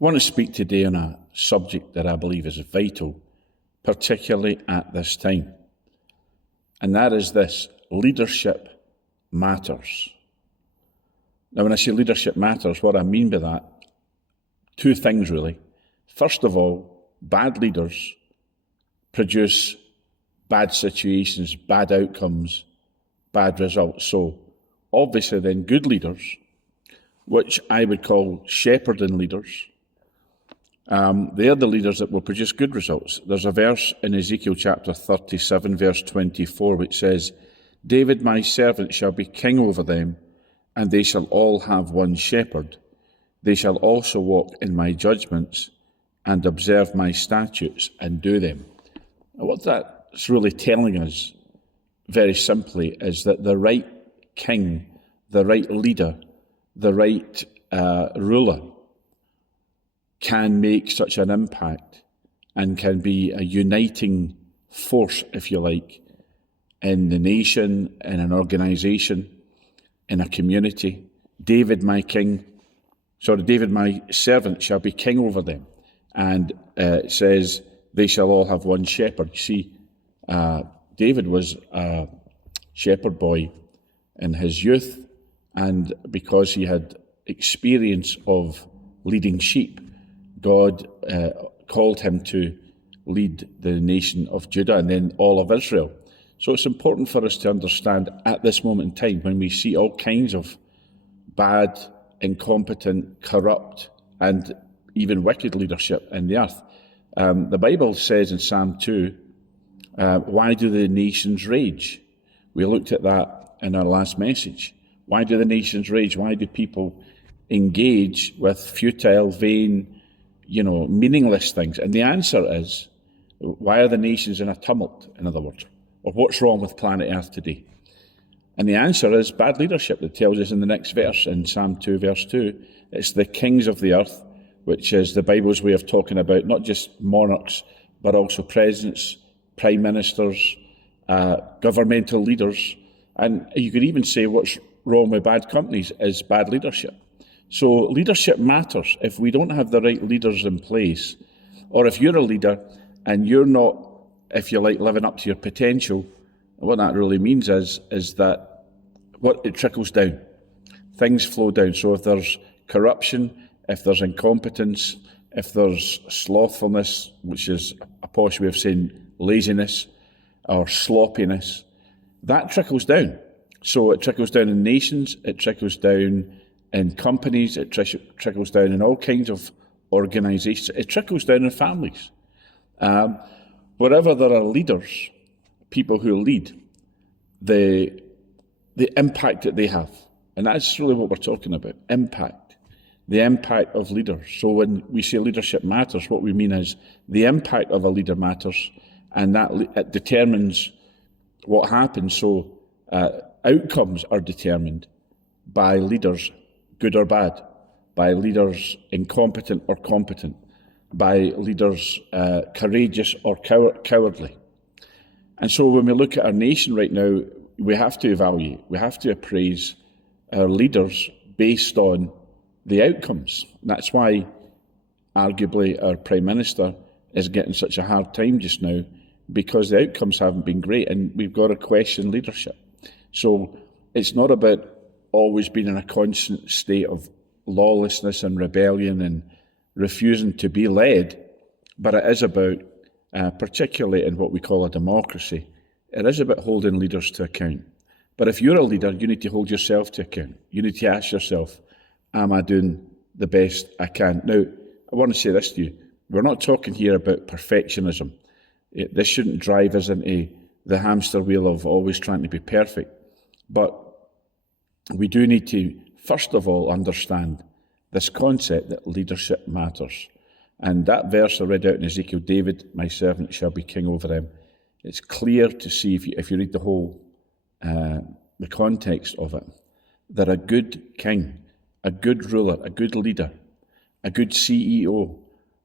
I want to speak today on a subject that I believe is vital, particularly at this time. And that is this: leadership matters. Now, when I say leadership matters, what I mean by that, two things really. First of all, bad leaders produce bad situations, bad outcomes, bad results. So obviously then good leaders, which I would call shepherding leaders, they are the leaders that will produce good results. There's a verse in Ezekiel chapter 37, verse 24, which says, "David my servant shall be king over them, and they shall all have one shepherd. They shall also walk in my judgments and observe my statutes and do them." Now, what that's really telling us, very simply, is that the right king, the right leader, the right ruler can make such an impact and can be a uniting force, if you like, in the nation, in an organisation, in a community. David my servant shall be king over them. And it says, they shall all have one shepherd. You see, David was a shepherd boy in his youth, and because he had experience of leading sheep, God called him to lead the nation of Judah and then all of Israel. So it's important for us to understand at this moment in time, when we see all kinds of bad, incompetent, corrupt, and even wicked leadership in the earth. The Bible says in Psalm 2, why do the nations rage? We looked at that in our last message. Why do the nations rage? Why do people engage with futile, vain, meaningless things? And the answer is, why are the nations in a tumult, in other words? Or what's wrong with planet Earth today? And the answer is bad leadership. That tells us in the next verse, in Psalm 2, verse 2. It's the kings of the earth, which is the Bible's way of talking about not just monarchs, but also presidents, prime ministers, governmental leaders. And you could even say what's wrong with bad companies is bad leadership. So leadership matters. If we don't have the right leaders in place, or if you're a leader and you're not, if you like, living up to your potential, what that really means is that it trickles down. Things flow down. So if there's corruption, if there's incompetence, if there's slothfulness, which is a posh way of saying laziness or sloppiness, that trickles down. So it trickles down in nations, it trickles down in companies, it trickles down in all kinds of organisations, it trickles down in families. Wherever there are leaders, people who lead, the impact that they have, and that's really what we're talking about, impact, the impact of leaders. So when we say leadership matters, what we mean is the impact of a leader matters, and that it determines what happens. So outcomes are determined by leaders, good or bad, by leaders incompetent or competent, by leaders courageous or cowardly. And so when we look at our nation right now, we have to evaluate, we have to appraise our leaders based on the outcomes. And that's why arguably our Prime Minister is getting such a hard time just now, because the outcomes haven't been great and we've got to question leadership. So it's not about always being in a constant state of lawlessness and rebellion and refusing to be led, but it is about, particularly in what we call a democracy, it is about holding leaders to account. But if you're a leader, you need to hold yourself to account. You need to ask yourself, am I doing the best I can? Now, I want to say this to you. We're not talking here about perfectionism. This shouldn't drive us into the hamster wheel of always trying to be perfect. But we do need to, first of all, understand this concept that leadership matters. And that verse I read out in Ezekiel, David, my servant, shall be king over them. It's clear to see, if you read the whole, the context of it, that a good king, a good ruler, a good leader, a good CEO,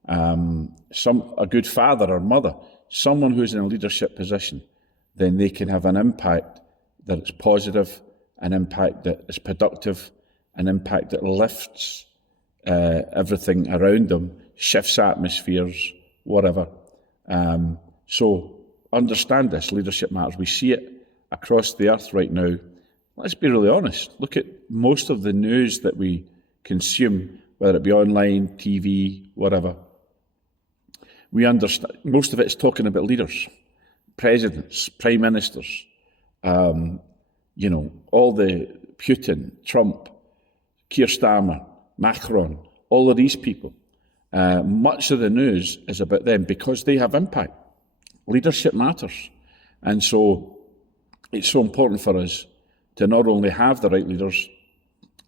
a good father or mother, someone who's in a leadership position, then they can have an impact that is positive, an impact that is productive, an impact that lifts everything around them, shifts atmospheres, whatever. So understand this, leadership matters. We see it across the earth right now. Let's be really honest. Look at most of the news that we consume, whether it be online, TV, whatever. We understand most of it is talking about leaders, presidents, prime ministers, all the Putin, Trump, Keir Starmer, Macron, all of these people. Much of the news is about them because they have impact. Leadership matters. And so it's so important for us to not only have the right leaders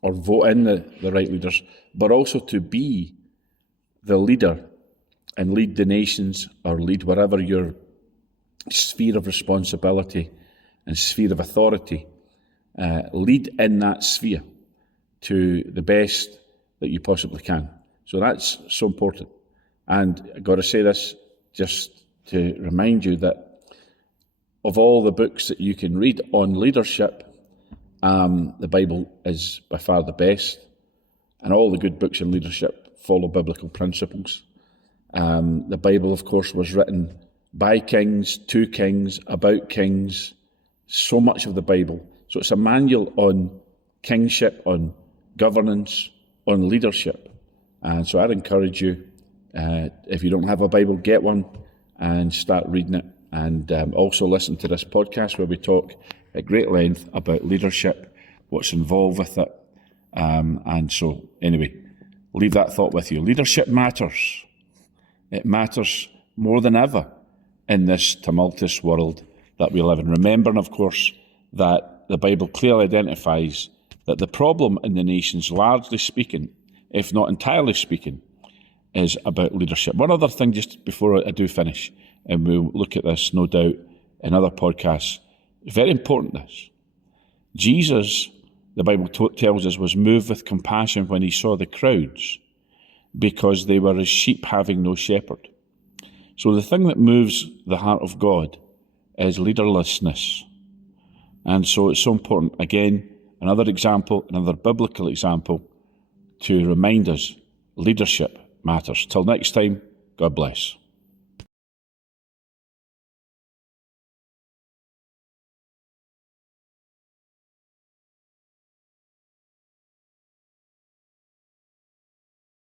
or vote in the right leaders, but also to be the leader and lead the nations or lead wherever your sphere of responsibility and sphere of authority, lead in that sphere to the best that you possibly can. So that's so important. And I've got to say this just to remind you that of all the books that you can read on leadership, the Bible is by far the best. And all the good books in leadership follow biblical principles. The Bible, of course, was written by kings, to kings, about kings, so much of the Bible. So it's a manual on kingship, on governance, on leadership. And so I'd encourage you, if you don't have a Bible, get one and start reading it. And also listen to this podcast where we talk at great length about leadership, what's involved with it. And so, anyway, leave that thought with you. Leadership matters. It matters more than ever in this tumultuous world that we live in. Remembering, of course, that the Bible clearly identifies that the problem in the nations, largely speaking, if not entirely speaking, is about leadership. One other thing just before I do finish, and we'll look at this, no doubt, in other podcasts. Very important, this. Jesus, the Bible tells us, was moved with compassion when he saw the crowds because they were as sheep having no shepherd. So the thing that moves the heart of God is leaderlessness. And so it's so important. Again, another example, another biblical example to remind us leadership matters. Till next time, God bless.